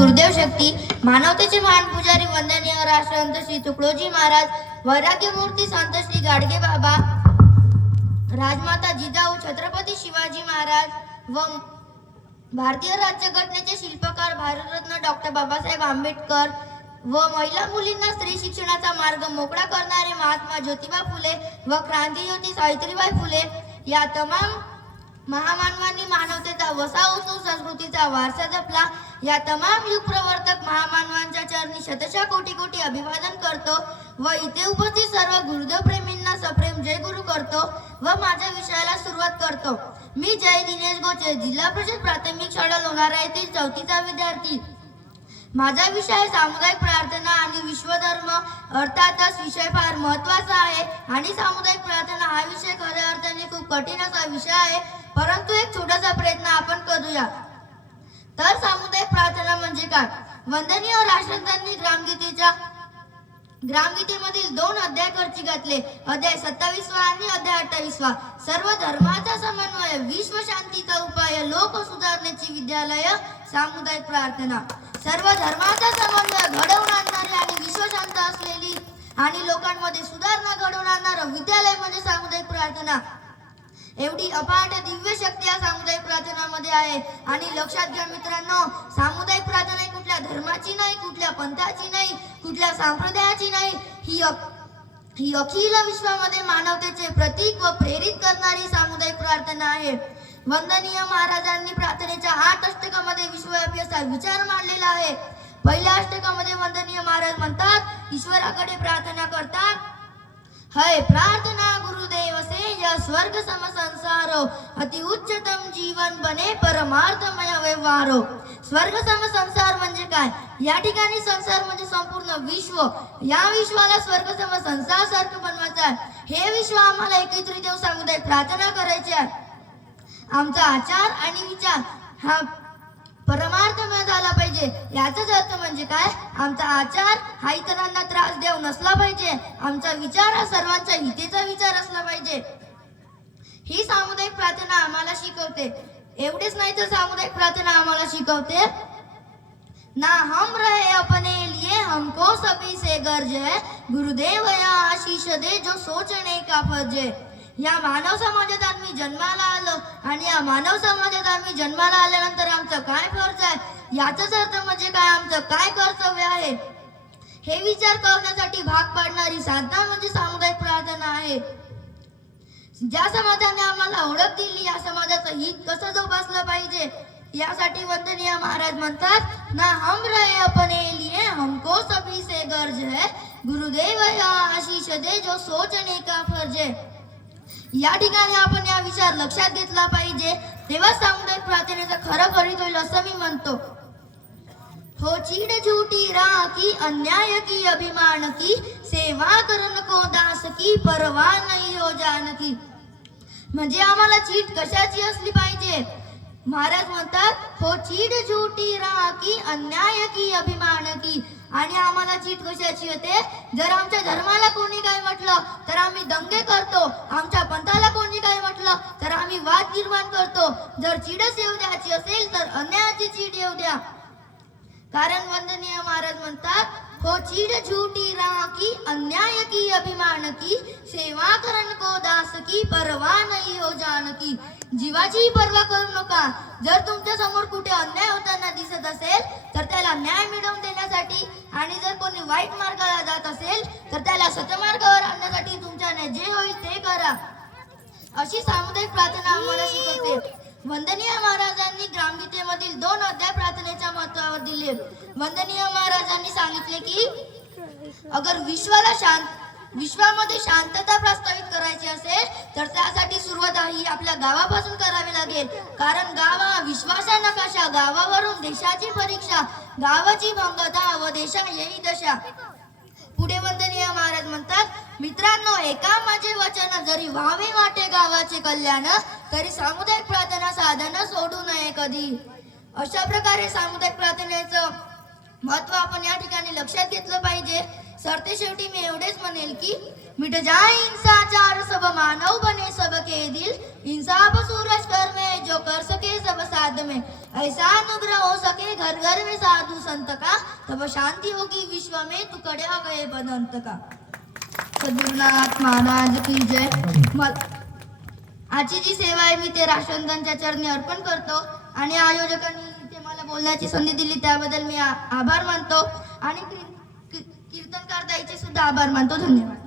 गुरुदेव शक्ती, मानवतेचे महान पुजारी वंदनीय राष्ट्रसंत श्री तुकडोजी महाराज, वैराग्यमूर्ती संत श्री गाडगे बाबा, राजमाता जिजाऊ छत्रपती शिवाजी महाराज व भारतीय राज्यघटनेचे शिल्पकार भारतरत्न डॉक्टर बाबासाहेब आंबेडकर व महिला मुलींना स्त्री शिक्षणाचा मार्ग मोकळा करणारे महात्मा ज्योतिबा फुले व क्रांतिज्योती सावित्रीबाई फुले या तमाम महामानवांनी मानवतेचा वसा उचलून संस्कृतीचा वारसा जपला. या तमाम युग प्रवर्तक महामानवांच्या चरणी शतशः कोटी कोटी अभिवादन करतो व इथे उपस्थित सर्व गुरुदेव प्रेमींना सप्रेम जय गुरु करतो व माझ्या विषयाला सुरुवात करतो. मी जय दिनेश गोचे, जिल्हा परिषद प्राथमिक शाळा लोणारा येथील 4थीचा विद्यार्थी. माझा विषय सामुदायिक प्रार्थना आणि विश्वधर्म. अर्थातच विषय फार महत्त्वाचा आहे आणि सामुदायिक प्रार्थना हा विषय खऱ्या अर्थाने खूप कठीण असा विषय आहे, परंतु एक छोटासा प्रयत्न आपण करूया. तर सामुदायिक प्रार्थना म्हणजे काय? वंदनीय राष्ट्रसंतांनी ग्रामगीतेमधील 2 अध्याय खर्ची घातले, अध्याय 27 आणि अध्याय 28. सर्व धर्माचा समन्वय, विश्व शांतीचा उपाय, लोक सुधारण्याची विद्यालय, सामुदायिक प्रार्थना. सर्व धर्माचा समन्वय घडवून आणणारे आणि विश्वशांत असलेली आणि लोकांमध्ये सुधारणा घडवून आणणारं विद्यालय म्हणजे सामुदायिक प्रार्थना. एवढी अफाट दिव्य शक्ती या सामुदायिक प्रार्थनामध्ये आहे. आणि लक्षात घ्या मित्रांनो, सामुदायिक प्रार्थना कुठल्या धर्माची नाही, कुठल्या पंथाची नाही, कुठल्या संप्रदायाची नाही, ही अखिल विश्वामध्ये मानवतेचे प्रतीक व प्रेरित करणारी सामुदायिक प्रार्थना आहे. वंदनीय महाराजांनी प्रार्थनेच्या 8 अष्टकामध्ये विश्वव्यापी असा विचार मांडलेला आहे. पहिल्या अष्टकामध्ये वंदनीय महाराज म्हणतात, ईश्वराकडे प्रार्थना करतात, है प्रार्थना गुरुदेव से या स्वर्ग सम संसारो, अति उच्चतम जीवन बने परमार्थमय व्यवहारो. स्वर्ग सम संसार म्हणजे काय? या ठिकाणी संसार म्हणजे संपूर्ण विश्व. या विश्वाला स्वर्ग सम संसार सारखं बनवायचं आहे. हे विश्व आम्हाला एकत्रित येऊन सामुदायिक प्रार्थना करायची आहे. आमचा आचार आणि विचार हा परमार्थमय झाला पाहिजे. याचाच अर्थ म्हणजे काय? आमचा आचार हा इतरांना त्रास देऊ नसला पाहिजे. आमचा विचार हा सर्वांच्या हितेचा विचार असला पाहिजे. ही सामुदायिक प्रार्थना आम्हाला शिकवते. एवढेच नाही तर सामुदायिक प्रार्थना आम्हाला शिकवते, ना हम रहे अपने लिए हमको सभी से गर्ज है, गुरुदेव या आशीष दे जो सोचने का फर्ज है. या मानव समाजात आम्ही जन्माला आलो आणि या मानव समाजात आम्ही जन्माला आल्यानंतर आमचं काय फर्ज आहे, याचाच अर्थ म्हणजे काय, आमचं काय कर्तव्य आहे, हे विचार करण्यासाठी भाग पाडणारी साधना म्हणजे सामुदायिक प्रार्थना आहे. ज्या समाजाने आम्हाला ओळख दिली, या समाजाचं हित कसं जोपासलं पाहिजे, यासाठी वंदनीय महाराज म्हणतात, ना हम रहे अपने लिए हमको सभी से गर्ज है, गुरुदेव या आशीष दे जो सोचने का फर्ज है. या ठिकाणी आपण या विचार लक्षात घेतला पाहिजे, तेव्हा सामुदायिक प्रार्थनेचा खरं फलित होईल असं मी म्हणतो. हो चीड झूठी राह की, अन्याय की अभिमान की, सेवा करन को दास की, परवा नाही हो जानकी. म्हणजे आम्हाला चीट कशाची असली पाहिजे? महाराज म्हणतात, हो चीड झूठी राह की, अन्याय की अभिमान की. आणि आम्हाला चीट कशाची होते? जर आमच्या धर्माला कोणी काय म्हटलं तर आम्ही दंगे करतो, आमच्या पंथाला कोणी काय म्हटलं तर आम्ही वाद निर्माण करतो. जर चीडच येऊ द्यायची असेल तर अन्यायाची चीड येऊ द्या. कारण वंदनीय महाराज म्हणतात, हो चीड झूठी राह की, अन्याय की अभिमान की, सेवा करन को दास की, परवा नाही हो जानकी. जीवाची पर्वा करू नका. जर तुमच्या समोर कुठे अन्याय होताना दिसत असेल तर त्याला न्याय मिळवून देण्यासाठी, आणि जर कोणी वाईट मार्गाला जात असेल तर त्याला सत्यमार्गावर आणण्यासाठी तुमच्याने जे होईल ते करा. अशी सामुदायिक प्रार्थना आम्हाला शिकवते. वंदनीय महाराजांनी ग्रामगीतेमधील 2 अध्याय प्रार्थनेच्या महत्त्वावर दिले. वंदनीय महाराजांनी सांगितले की अगर विश्वामध्ये शांतता प्रस्थापित करायची असेल तर त्यासाठी सुरुवात ही आपल्या गावापासून करावी लागेल. कारण गाव हा विश्वाचा नकाशा, गावावरून देशाची परीक्षा, गावाची भंगता व देशा येई दशा. पुढे वंदनीय महाराज म्हणतात, मित्रांनो एका माझे वचन, जरी व्हावे वाटे गावाचे कल्याण, तरी सामुदायिक प्रार्थना साधन सोडू नये कधी. अशा प्रकारे सामुदायिक प्रार्थनेचं महत्त्व आपण या ठिकाणी लक्षात घेतलं पाहिजे. सरते शेवटी मी एवढेच म्हणेल की मिट जाए हिंसाचार सब मानव बने सबके दिल इंसाफ सूरज कर में जो कर सके सब साध में ऐसा अनुग्रह हो सके घर घर में साधु संत का तब शांति होगी विश्व में तू कड़े गए बदंत का. सद्गुरुनाथ महाराज की जय. आजची जी सेवा आहे मी ते राष्ट्रसंतांच्या चरणी अर्पण करतो आणि आयोजकांनी इथे मला बोलण्याची संधी दिली त्याबद्दल मी आभार मानतो आणि कीर्तनकार ताईचे सुद्धा आभार मानतो. धन्यवाद.